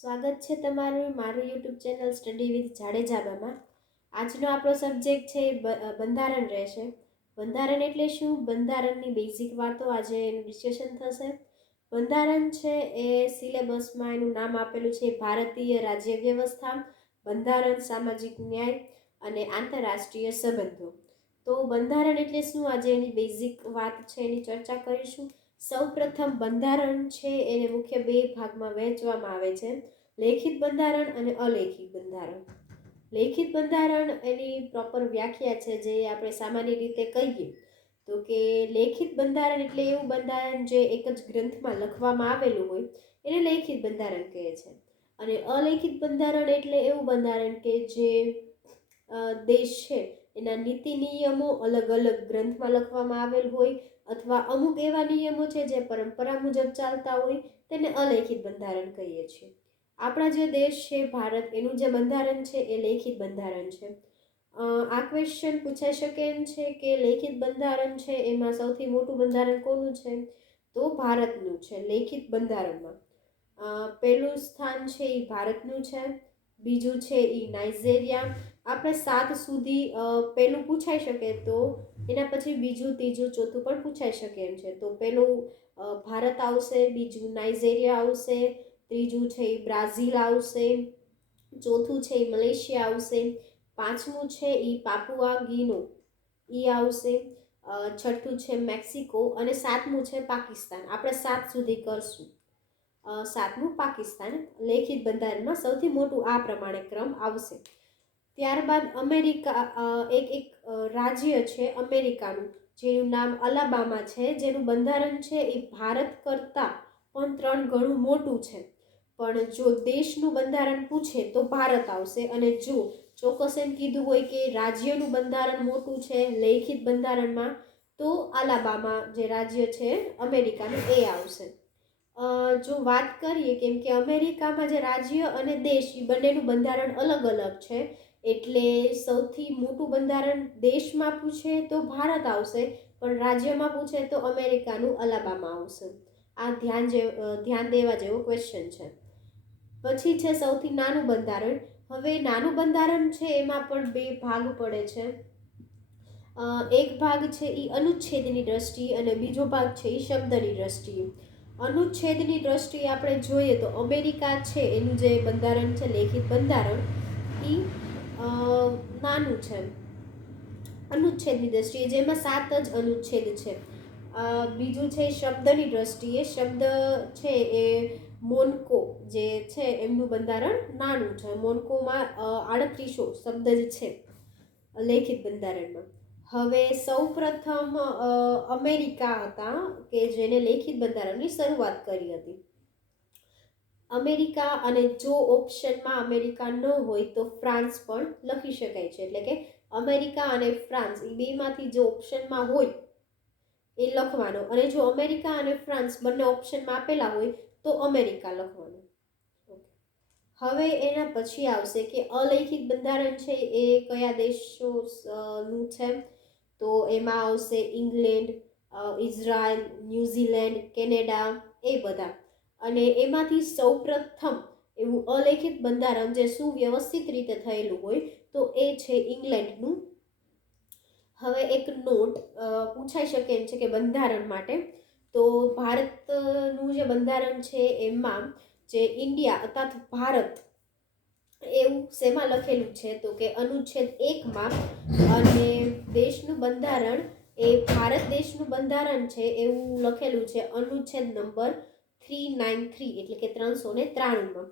સ્વાગત છે તમારું મારું યુટ્યુબ ચેનલ સ્ટડી વિથ જાડેજાબામાં. આજનો આપણો સબ્જેક્ટ છે બંધારણ રહેશે. બંધારણ એટલે શું? બંધારણની બેઝિક વાતો આજે એનું ડિસ્કશન થશે. બંધારણ છે એ સિલેબસમાં એનું નામ આપેલું છે ભારતીય રાજ્ય વ્યવસ્થા, બંધારણ, સામાજિક ન્યાય અને આંતરરાષ્ટ્રીય સંબંધો. તો બંધારણ એટલે શું? આજે એની બેઝિક વાત છે, એની ચર્ચા કરીશું. સૌપ્રથમ બંધારણ છે એને મુખ્ય બે ભાગમાં વહેંચવામાં આવે છે. લેખિત બંધારણ અને અલેખિત બંધારણ. લેખિત બંધારણ એની પ્રોપર વ્યાખ્યા છે જે આપણે સામાન્ય રીતે કહીએ. તો કે લેખિત બંધારણ એટલે એવું બંધારણ જે એક જ ગ્રંથમાં લખવામાં આવેલું હોય, એને લેખિત બંધારણ કહે છે. અને અલેખિત બંધારણ એટલે એવું બંધારણ કે જે દેશ છે. એના નીતિ નિયમો અલગ અલગ ગ્રંથમાં લખવામાં આવેલ હોય અથવા અમુક એવા નિયમો છે જે પરંપરા મુજબ ચાલતા હોય, તેને અલેખિત બંધારણ કહીએ છીએ. આપણા જે દેશ છે, ભારત, એનું જે બંધારણ છે, એ લેખિત બંધારણ છે. આ ક્વેશ્ચન પૂછાઈ શકે એમ છે કે લેખિત બંધારણ છે, એમાં સૌથી મોટું બંધારણ કોનું છે? તો ભારતનું છે, લેખિત બંધારણમાં. પહેલું સ્થાન છે એ ભારતનું છે, બીજું છે એ નાઇઝેરિયા આપણે સાત સુધી પહેલું પૂછાઈ શકે તો એના પછી બીજું, ત્રીજું, ચોથું પણ પૂછાઈ શકે એમ છે. તો પહેલું ભારત આવશે, બીજું નાઇજેરિયા આવશે, ત્રીજું છે એ બ્રાઝિલ આવશે, ચોથું છે એ મલેશિયા આવશે, પાંચમું છે એ પાપુઆ ગીનો એ આવશે છઠ્ઠું છે મેક્સિકો અને સાતમું છે પાકિસ્તાન. આપણે સાત સુધી કરશું. સાતમું પાકિસ્તાન લેખિત બંધારણમાં સૌથી મોટું આ પ્રમાણે ક્રમ આવશે. ત્યારબાદ અમેરિકા એક એક રાજ્ય છે અમેરિકાનું, જેનું નામ અલાબામા છે. જેનું બંધારણ છે એ ભારત કરતાં પણ ત્રણ ગણું મોટું છે. પણ જો દેશનું બંધારણ પૂછે તો ભારત આવશે. અને જો ચોક્કસ એમ કીધું હોય કે રાજ્યનું બંધારણ મોટું છે, લેખિત બંધારણમાં, તો આલાબામા જે રાજ્ય છે અમેરિકાનું એ આવશે. જો વાત કરીએ કેમ કે અમેરિકામાં જે રાજ્ય અને દેશ એ બંનેનું બંધારણ અલગ અલગ છે. એટલે સૌથી મોટું બંધારણ દેશમાં પૂછે તો ભારત આવશે, પણ રાજ્યમાં પૂછે તો અમેરિકાનું અલાબામા આવશે. આ ધ્યાન જે ધ્યાન દેવા જેવો ક્વેશ્ચન છે. પછી છે સૌથી નાનું બંધારણ. હવે નાનું બંધારણ છે એમાં પણ બે ભાગ પડે છે. એક ભાગ છે એ અનુચ્છેદની દ્રષ્ટિએ અને બીજો ભાગ છે એ શબ્દની દ્રષ્ટિએ અનુચ્છેદની દ્રષ્ટિએ આપણે જોઈએ તો અમેરિકા છે એનું જે બંધારણ છે, લેખિત બંધારણ એ નાનું છે. અનુચ્છેદની દ્રષ્ટિએ જેમાં સાત જ અનુચ્છેદ છે. બીજું છે શબ્દની દ્રષ્ટિએ શબ્દ છે એ મોન્કો જે છે એમનું બંધારણ નાનું છે. મોન્કોમાં આડત્રીસો શબ્દ જ છે લેખિત બંધારણમાં. હવે સૌ પ્રથમ અમેરિકા હતા કે જેને લેખિત બંધારણની શરૂઆત કરી હતી. અમેરિકા અને જો ઓપ્શનમાં અમેરિકા ન હોય તો ફ્રાન્સ પણ લખી શકાય છે. એટલે કે અમેરિકા અને ફ્રાન્સ એ બેમાંથી જો ઓપ્શનમાં હોય એ લખવાનો. અને જો અમેરિકા અને ફ્રાન્સ બંને ઓપ્શનમાં આપેલા હોય તો અમેરિકા લખવાનું. હવે એના પછી આવશે કે અલૈખિત બંધારણ છે એ કયા દેશો નું છે? તો એમાં આવશે England Israel, New Zealand, Canada, એ બધા. અને એમાંથી સૌપ્રથમ એવું અલેખિત બંધારણ જે સુવ્યવસ્થિત રીતે થયેલું હોય, તો એ છે ઇંગ્લેન્ડનું. હવે એક નોટ પૂછાઈ શકે એમ છે કે બંધારણ માટે. તો ભારતનું જે બંધારણ છે એમાં જે ઇન્ડિયા અર્થાત ભારત, એવું શેમાં લખેલું છે? તો કે અનુચ્છેદ એકમાં, અને દેશનું બંધારણ એ ભારત દેશનું બંધારણ છે એવું લખેલું છે અનુચ્છેદ નંબર થ્રી નાઇન થ્રી એટલે કે ત્રણસો ને ત્રાણુંમાં.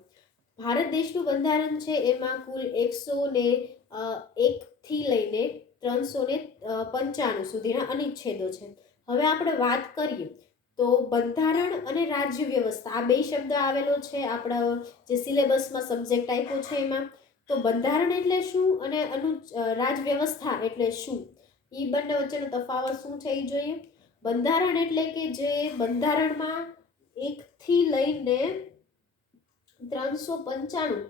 ભારત દેશનું બંધારણ છે એમાં કુલ એકસો ને એકથી લઈને ત્રણસો ને પંચાણું સુધીના અનુચ્છેદો છે. હવે આપણે વાત કરીએ તો બંધારણ અને રાજ્ય વ્યવસ્થા, આ બે શબ્દ આવેલો છે આપણા જે સિલેબસમાં સબ્જેક્ટ આપ્યો છે એમાં. તો બંધારણ એટલે શું અને અનુ રાજ વ્યવસ્થા એટલે શું? એ બંને વચ્ચેનો તફાવત શું છે એ જોઈએ. બંધારણ એટલે કે જે બંધારણમાં એકથી લઈને ત્રણસો પંચાણું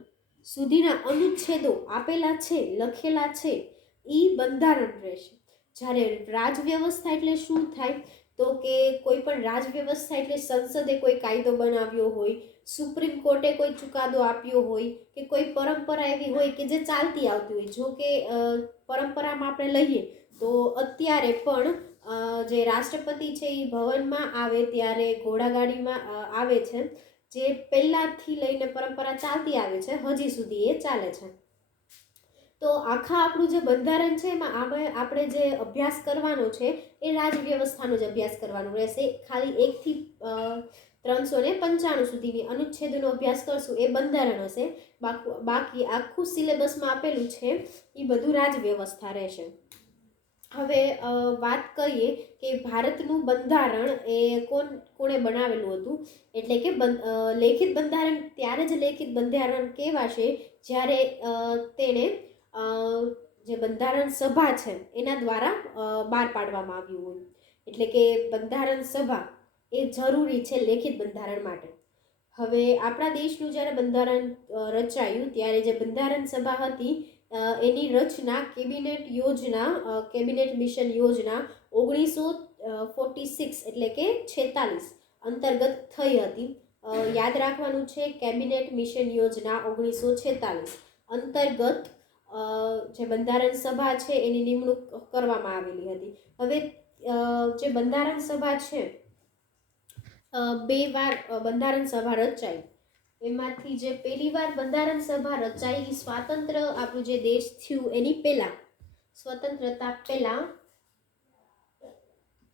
સુધીના અનુચ્છેદો આપેલા છે, લખેલા છે એ બંધારણ રહેશે. જ્યારે રાજ વ્યવસ્થા એટલે શું થાય? તો કે કોઈ પણ રાજવ્યવસ્થા એટલે સંસદે કોઈ કાયદો બનાવ્યો હોય, સુપ્રીમ કોર્ટે કોઈ ચુકાદો આપ્યો હોય, કે કોઈ પરંપરા એવી હોય કે જે ચાલતી આવતી હોય. જો કે પરંપરામાં આપણે લઈએ તો અત્યારે પણ જે રાષ્ટ્રપતિ છે એ ભવનમાં આવે ત્યારે ઘોડાગાડીમાં આવે છે. જે પહેલાંથી લઈને પરંપરા ચાલતી આવે છે, હજી સુધી એ ચાલે છે. તો આખા આપણું જે બંધારણ છે, એમાં આપણે જે અભ્યાસ કરવાનો છે, એ રાજવ્યવસ્થાનો જ અભ્યાસ કરવાનો રહેશે. ખાલી એકથી ત્રણસો ને પંચાણું સુધીની અનુચ્છેદનો અભ્યાસ કરશું, એ બંધારણ હશે. બાકી આખું સિલેબસમાં આપેલું છે એ બધું રાજવ્યવસ્થા રહેશે. હવે વાત કરીએ કે ભારતનું બંધારણ એ કોણ, કોણે બનાવેલું હતું? એટલે કે લેખિત બંધારણ, ત્યારે જ લેખિત બંધારણ કહેવાશે જ્યારે તેણે જે બંધારણ સભા છે, એના દ્વારા બહાર પાડવામાં આવ્યું હોય. એટલે કે બંધારણ સભા એ જરૂરી છે લેખિત બંધારણ માટે. હવે, આપણા દેશનું જ્યારે બંધારણ રચાયું, ત્યારે જે બંધારણ સભા હતી એની રચના કેબિનેટ યોજના કેબિનેટ મિશન યોજના ઓગણીસો ફોર્ટી સિક્સ એટલે કે છેતાલીસ અંતર્ગત થઈ હતી. યાદ રાખવાનું છે, કેબિનેટ મિશન યોજના ઓગણીસો છેતાલીસ અંતર્ગત જે બંધારણ સભા છે એની નિમણૂક કરવામાં આવેલી હતી. હવે જે બંધારણ સભા છે બે વાર બંધારણ સભા રચાઈ. એમાંથી જે પહેલી વાર બંધારણ સભા રચાઈ સ્વાતંત્ર આપણું જે દેશ થયું, એની પહેલા, સ્વતંત્રતા પહેલા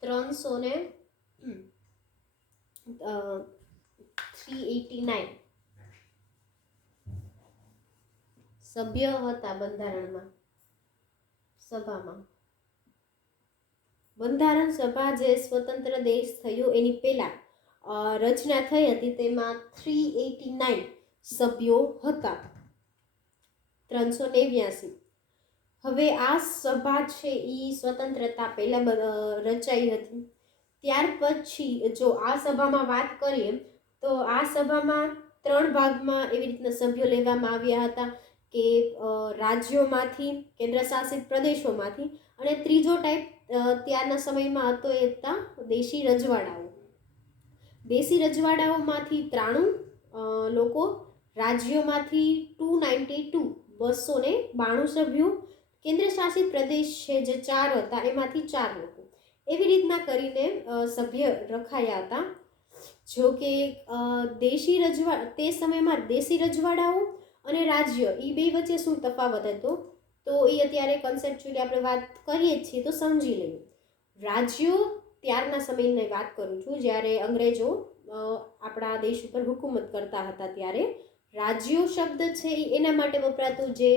ત્રણસો ને થ્રી એટી નાઇન સભ્ય હતા બંધારણમાં, સભામાં. બંધારણ સભા જે સ્વતંત્ર દેશ થયો, એની પહેલા રચના થઈ હતી તેમાં થ્રી એટી નાઇન સભ્યો હતા. ત્રણસો નેવ્યાસી. હવે આ સભા છે એ સ્વતંત્રતા પહેલાં રચાઈ હતી. ત્યાર પછી જો આ સભામાં વાત કરીએ, તો આ સભામાં ત્રણ ભાગમાં એવી રીતના સભ્યો લેવામાં આવ્યા હતા કે રાજ્યોમાંથી કેન્દ્ર શાસિત પ્રદેશોમાંથી અને ત્રીજો ટાઈપ ત્યારના સમયમાં હતો એ હતા દેશી રજવાડાઓ. દેશી રજવાડાઓમાંથી ત્રાણું લોકો રાજ્યોમાંથી ટુ નાઇન્ટી ટુ બસો ને બાણું સભ્યો કેન્દ્ર શાસિત પ્રદેશ છે જે ચાર હતા, એમાંથી ચાર લોકો. એવી રીતના કરીને સભ્ય રખાયા હતા. જો કે દેશી રજવા, તે સમયમાં દેશી રજવાડાઓ અને રાજ્ય એ બે વચ્ચે શું તફાવત હતો? તો એ અત્યારે કન્સેપ્ચ્યુઅલી આપણે વાત કરીએ છીએ, તો સમજી લઈએ. રાજ્યો ત્યારના સમયની વાત કરું છું. જ્યારે અંગ્રેજો આપણા દેશ ઉપર હુકુમત કરતા હતા ત્યારે રાજ્યો શબ્દ છે એ એના માટે વપરાતું જે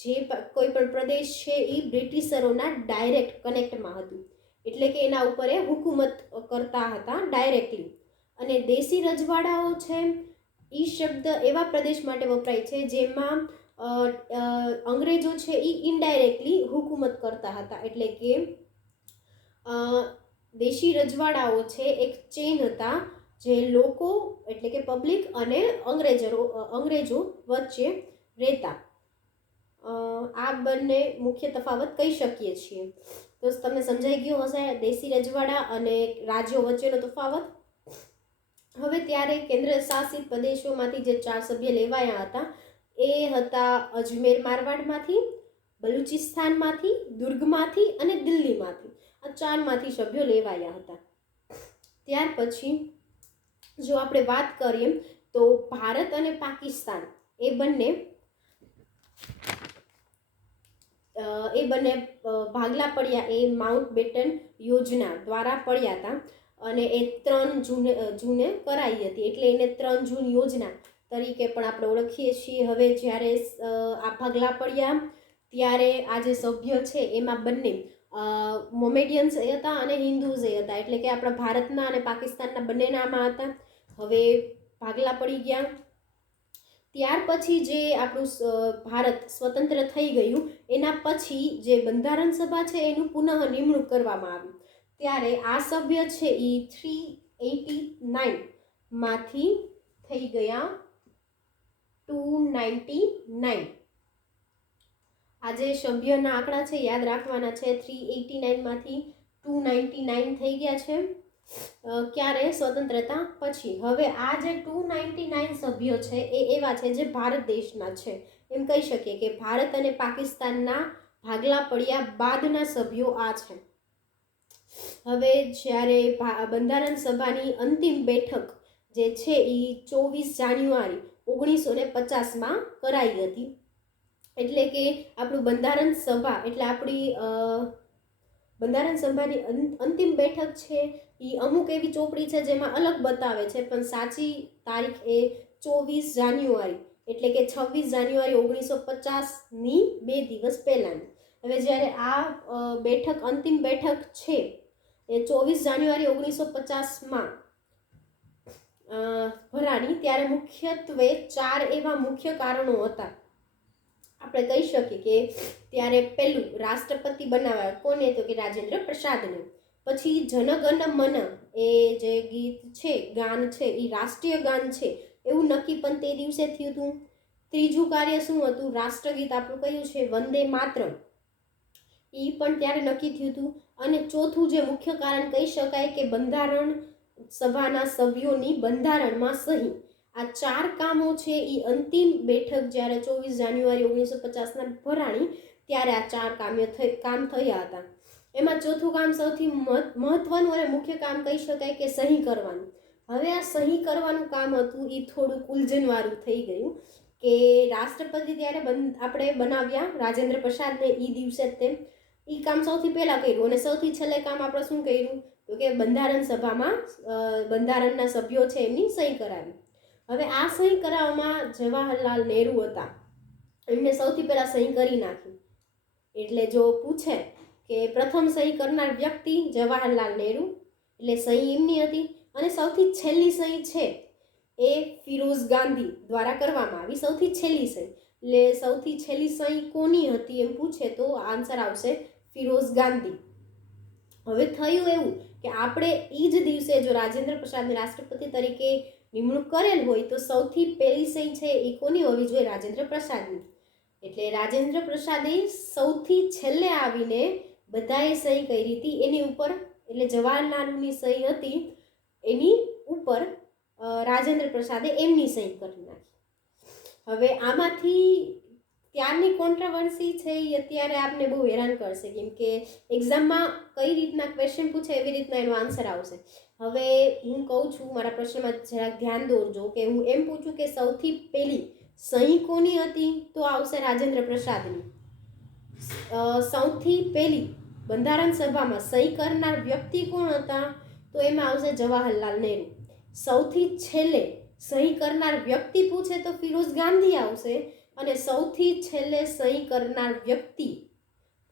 જે કોઈ પણ પ્રદેશ છે એ બ્રિટિશરોના ડાયરેક્ટ કનેક્ટમાં હતું. એટલે કે એના ઉપર એ હુકુમત કરતા હતા ડાયરેક્ટલી. અને દેશી રજવાડાઓ છે એ શબ્દ એવા પ્રદેશ માટે વપરાય છે જેમાં અંગ્રેજો છે એ ઇનડાયરેક્ટલી હુકુમત કરતા હતા. એટલે કે દેશી રજવાડાઓ છે, એક ચેન હતા જે લોકો એટલે કે પબ્લિક અને અંગ્રેજો અંગ્રેજો વચ્ચે રહેતા. આ બંને મુખ્ય તફાવત કહી શકીએ છીએ. તો તમને સમજાઈ ગયું હશે, દેશી રજવાડા અને રાજ્યો વચ્ચેનો તફાવત? હવે ત્યારે કેન્દ્ર શાસિત પ્રદેશોમાંથી જે ચાર સભ્ય લેવાયા હતા, એ હતા અજમેર મારવાડમાંથી, બલુચિસ્તાનમાંથી, દુર્ગમાંથી અને દિલ્હીમાંથી. આ ચારમાંથી સભ્યો લેવાયા હતા. ત્યાર પછી જો આપણે વાત કરીએ તો ભારત અને પાકિસ્તાન એ બંને એ બંને ભાગલા પડ્યા એ માઉન્ટ બેટન યોજના દ્વારા પડ્યા હતા અને એ ત્રણ જૂને જૂને કરાઈ હતી. એટલે એને ત્રણ જૂન યોજના તરીકે પણ આપણે ઓળખીએ છીએ. હવે જ્યારે આ ભાગલા પડ્યા, ત્યારે આ જે સભ્ય છે એમાં બંને મોમેડિયન્સ એ હતા અને હિન્દુઝ એ હતા. એટલે કે આપણા ભારતના અને પાકિસ્તાનના બંને નામાં હતા. હવે ભાગલા પડી ગયા. ત્યાર પછી જે આપણું ભારત સ્વતંત્ર થઈ ગયું, એના પછી જે બંધારણ સભા છે એનું પુનઃ નિમણૂક કરવામાં આવ્યું. ત્યારે આ સભ્ય છે એ થ્રી એટી નાઇનમાંથી થઈ ગયા ટુ નાઇન્ટી નાઇન આ જે સભ્યના આંકડા છે, યાદ રાખવાના છે. થ્રી એટી નાઇનમાંથી ટુ નાઇન્ટી નાઇન થઈ ગયા છે. ક્યારે? સ્વતંત્રતા પછી. હવે આ જે ટુ નાઇન્ટી નાઇન સભ્યો છે, એ એવા છે જે ભારત દેશના છે. એમ કહી શકીએ કે ભારત અને પાકિસ્તાનના ભાગલા પડ્યા બાદના સભ્યો આ છે. હવે જ્યારે બંધારણ સભાની અંતિમ બેઠક જે છે એ ચોવીસ જાન્યુઆરી ઓગણીસો ને પચાસમાં કરાઈ હતી. એટલે કે આપણું બંધારણ સભા, એટલે આપણી બંધારણ સભાની અંતિમ બેઠક છે એ અમુક એવી ચોપડી છે જેમાં અલગ બતાવે છે, પણ સાચી તારીખ એ ચોવીસ જાન્યુઆરી, એટલે કે છવ્વીસ જાન્યુઆરી ઓગણીસો પચાસની બે દિવસ પહેલાંની. હવે જ્યારે આ બેઠક, અંતિમ બેઠક છે, એ ચોવીસ જાન્યુઆરી ઓગણીસો પચાસમાં ભરાણી, ત્યારે મુખ્યત્વે ચાર એવા મુખ્ય કારણો હતા. આપણે કહી શકીએ કે ત્યારે પહેલું રાષ્ટ્રપતિ બનાવ્યા કોને? તો કે રાજેન્દ્ર પ્રસાદને. પછી જનગણ મન એ જે ગીત છે, ગાન છે એ રાષ્ટ્રીય ગાન છે, એવું નક્કી પણ તે દિવસે થયું હતું. ત્રીજું કાર્ય શું હતું? રાષ્ટ્રગીત આપણું કયું છે? વંદે માતરમ. એ પણ ત્યારે નક્કી થયું હતું. અને ચોથું જે મુખ્ય કારણ કહી શકાય કે બંધારણ સભાના સભ્યોની બંધારણમાં સહી. આ ચાર કામો છે એ અંતિમ બેઠક જ્યારે ચોવીસ જાન્યુઆરી ઓગણીસો પચાસના ભરાણી ત્યારે આ ચાર કામ્ય થઈ કામ થયા હતા. એમાં ચોથું કામ સૌથી મહત્- મહત્વનું અને મુખ્ય કામ કહી શકાય કે સહી કરવાનું. હવે આ સહી કરવાનું કામ હતું એ થોડું ઉલઝનવાળું થઈ ગયું કે રાષ્ટ્રપતિ ત્યારે આપણે બનાવ્યા રાજેન્દ્ર પ્રસાદને એ દિવસે તેમ એ કામ સૌથી પહેલાં કર્યું અને સૌથી છેલ્લે કામ આપણે શું કર્યું? તો કે બંધારણ સભામાં બંધારણના સભ્યો છે એમની સહી કરાવી. હવે આ સહી કરાવવામાં જવાહરલાલ નહેરુ હતા. એમને સૌથી પહેલાં સહી કરી નાખી. એટલે જો પૂછે કે પ્રથમ સહી કરનાર વ્યક્તિ જવાહરલાલ નહેરુ, એટલે સહી એમની હતી. અને સૌથી છેલ્લી સહી છે એ ફિરોઝ ગાંધી દ્વારા કરવામાં આવી. સૌથી છેલ્લી સહી. એટલે સૌથી છેલ્લી સહી કોની હતી એમ પૂછે તો આન્સર આવશે ફિરોઝ ગાંધી. હવે થયું એવું કે આપણે એ જ દિવસે જો રાજેન્દ્ર પ્રસાદને રાષ્ટ્રપતિ તરીકે નિમણૂક કરેલ હોય તો સૌથી પહેલી સહી છે એ કોની હોવી જોઈએ? રાજેન્દ્ર પ્રસાદની. એટલે રાજેન્દ્ર પ્રસાદે સૌથી છેલ્લે આવીને બધાએ સહી કરી હતી. એની ઉપર, એટલે જવાહરલાલની સહી હતી. એની ઉપર રાજેન્દ્ર પ્રસાદે એમની સહી કરી નાખી. હવે આમાંથી ત્યારની કોન્ટ્રાવર્સી છે એ અત્યારે આપને બહુ હેરાન કરશે. કેમ કે એક્ઝામમાં કઈ રીતના ક્વેશ્ચન પૂછે એવી રીતના એનો આન્સર આવશે. હવે હું કહું છું, મારા પ્રશ્નમાં જરાક ધ્યાન દોરજો કે હું એમ પૂછું કે સૌથી પહેલી સહી કોની હતી? તો આવશે રાજેન્દ્ર પ્રસાદની. સૌથી પહેલી બંધારણ સભામાં સહી કરનાર વ્યક્તિ કોણ હતા? તો એમાં આવશે જવાહરલાલ નહેરુ. સૌથી છેલ્લે સહી કરનાર વ્યક્તિ પૂછે તો ફિરોઝ ગાંધી આવશે. અને સૌથી છેલ્લે સહી કરનાર વ્યક્તિ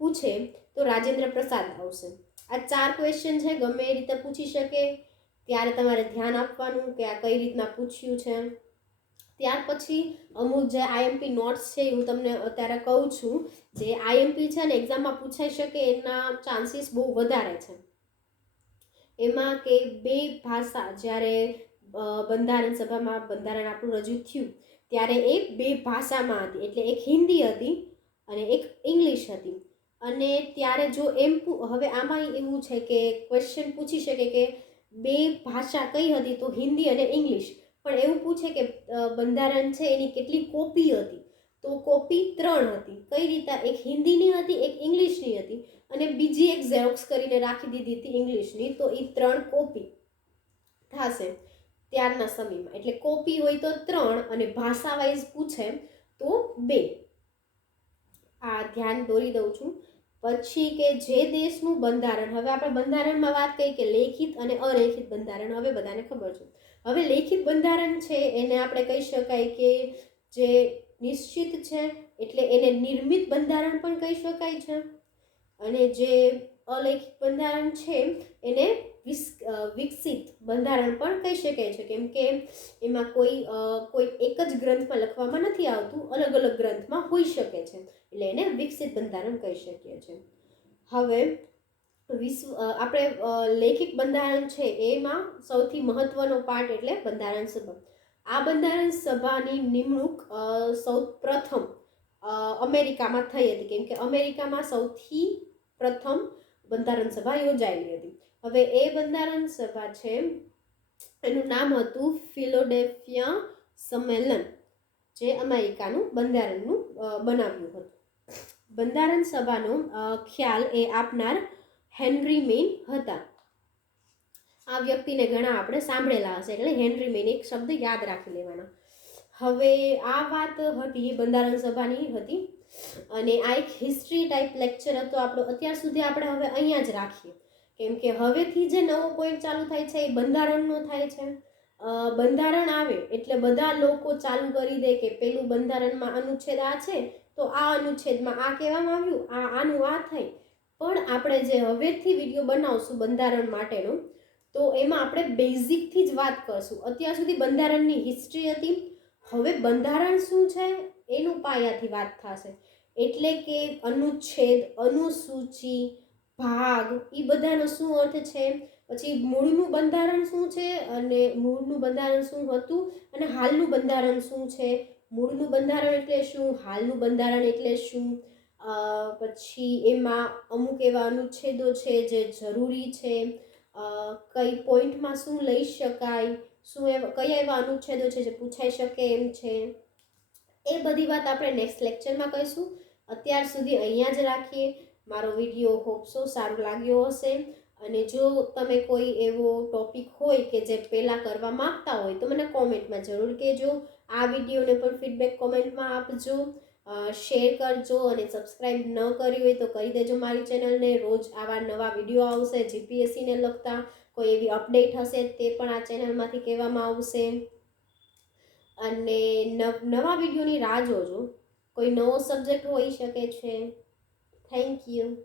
પૂછે તો રાજેન્દ્ર પ્રસાદ આવશે. આ ચાર ક્વેશ્ચન છે, ગમે એ રીતે પૂછી શકે. ત્યારે તમારે ધ્યાન આપવાનું કે આ કઈ રીતના પૂછ્યું છે. ત્યાર પછી અમુક જે આઈએમપી નોટ્સ છે હું તમને અત્યારે કહું છું. જે આઈએમપી છે ને એક્ઝામમાં પૂછાઈ શકે, એના ચાન્સીસ બહુ વધારે છે. એમાં કે બે ભાષા જ્યારે બંધારણ સભામાં બંધારણ આપણું રજૂ થયું ત્યારે એ બે ભાષામાં હતી. એટલે એક હિન્દી હતી અને એક ઇંગ્લિશ હતી. અને ત્યારે જો એમ હવે આમાં એવું છે કે ક્વેશ્ચન પૂછી શકે કે બે ભાષા કઈ હતી તો હિન્દી અને ઇંગ્લિશ. પણ એવું પૂછે કે બંધારણ છે એની કેટલી કોપી હતી? તો કોપી ત્રણ હતી. કઈ રીતે એક હિન્દીની હતી, એક ઇંગ્લિશની હતી. અને બીજી એક ઝેરોક્સ કરીને રાખી દીધી હતી ઇંગ્લિશની. તો એ ત્રણ કોપી થશે. ત્યારના સમયમાં. એટલે કોપી હોય તો ત્રણ અને ભાષા વાઇઝ પૂછે તો બે. આ ધ્યાન દોરી દઉં છું. પછી કે જે દેશનું બંધારણ, હવે આપણે બંધારણમાં વાત કરી કે લેખિત અને અલેખિત બંધારણ, હવે બધાને ખબર છે. હવે લેખિત બંધારણ છે, એને આપણે કહી શકાય કે જે નિશ્ચિત છે, એટલે એને નિર્મિત બંધારણ પણ કહી શકાય છે. અને જે અલેખિત બંધારણ છે, એને વિકસિત બંધારણ પણ કહી શકાય છે. કેમ કે એમાં કોઈ કોઈ એક જ ગ્રંથમાં લખવામાં નથી આવતું, અલગ અલગ ગ્રંથમાં હોઈ શકે છે. એટલે એને વિકસિત બંધારણ કહી શકીએ છીએ હવે વિશ્વ આપણે લેખિક બંધારણ છે એમાં સૌથી મહત્વનો પાર્ટ એટલે બંધારણ સભા. આ બંધારણ સભાની નિમણૂક સૌ પ્રથમ અમેરિકામાં થઈ હતી. કેમ કે અમેરિકામાં સૌથી પ્રથમ બંધારણ સભા યોજાયેલી હતી. હવે એ બંધારણ સભા છે, એનું નામ હતું ફિલોડેફિયા સંમેલન, જે અમેરિકાનું બંધારણનું બનાવ્યું હતું. બંધારણ સભાનો ખ્યાલ એ આપનાર હેનરી મેન હતા. આ વ્યક્તિને ઘણા આપણે સાંભળેલા હશે, એટલે હેનરી મેન એક શબ્દ યાદ રાખી લેવાનો. હવે આ વાત હતી એ બંધારણ સભાની હતી, અને આ એક હિસ્ટ્રી ટાઈપ લેક્ચર હતો આપણો, અત્યાર સુધી આપણે હવે અહીંયા જ રાખીએ. કેમ કે હવેથી જે નવો પોઈન્ટ ચાલુ થાય છે, એ બંધારણનો થાય છે. બંધારણ આવે એટલે બધા લોકો ચાલુ કરી દે કે પેલું બંધારણમાં અનુચ્છેદ આ છે, તો આ અનુચ્છેદમાં આ કહેવામાં આવ્યું, આ આનું આ થાય. પણ આપણે જે હવેથી વીડિયો બનાવશું બંધારણ માટેનો, તો એમાં આપણે બેઝિકથી જ વાત કરશું. અત્યાર સુધી બંધારણની હિસ્ટ્રી હતી. હવે બંધારણ શું છે? એનું પાયાથી વાત થશે. એટલે કે અનુચ્છેદ, અનુસૂચિ ભાગ. એ બધાનો શું અર્થ છે? પછી મૂળનું બંધારણ શું છે? અને મૂળનું બંધારણ શું હતું? અને હાલનું બંધારણ શું છે? મૂળનું બંધારણ એટલે શું? હાલનું બંધારણ એટલે શું? પછી એમાં અમુક એવા અનુચ્છેદો છે જે જરૂરી છે. કઈ પોઈન્ટમાં શું લઈ શકાય? શું એવા, કયા એવા અનુચ્છેદો છે જે પૂછાઈ શકે એમ છે? એ બધી વાત આપણે નેક્સ્ટ લેક્ચરમાં કહીશું. અત્યાર સુધી અહીંયા જ રાખીએ. મારો વીડિયો હોપસો સારો લાગ્યો હશે. અને જો તમે કોઈ એવો ટોપિક હોય કે જે પહેલાં કરવા માગતા હોય, તો મને કોમેન્ટમાં જરૂર કહેજો. આ વિડીયોને પણ ફીડબેક કોમેન્ટમાં આપજો. શેર કરજો અને સબસ્ક્રાઈબ ન કરી હોય તો કરી દેજો મારી ચેનલને રોજ આવા નવા વીડિયો આવશે જીપીએસસીને લગતા. કોઈ એવી અપડેટ હશે તે પણ આ ચેનલમાંથી કહેવામાં આવશે. અને નવ- વિડીયોની રાહ જોજો. કોઈ નવો સબ્જેક્ટ હોઈ શકે છે. Thank you.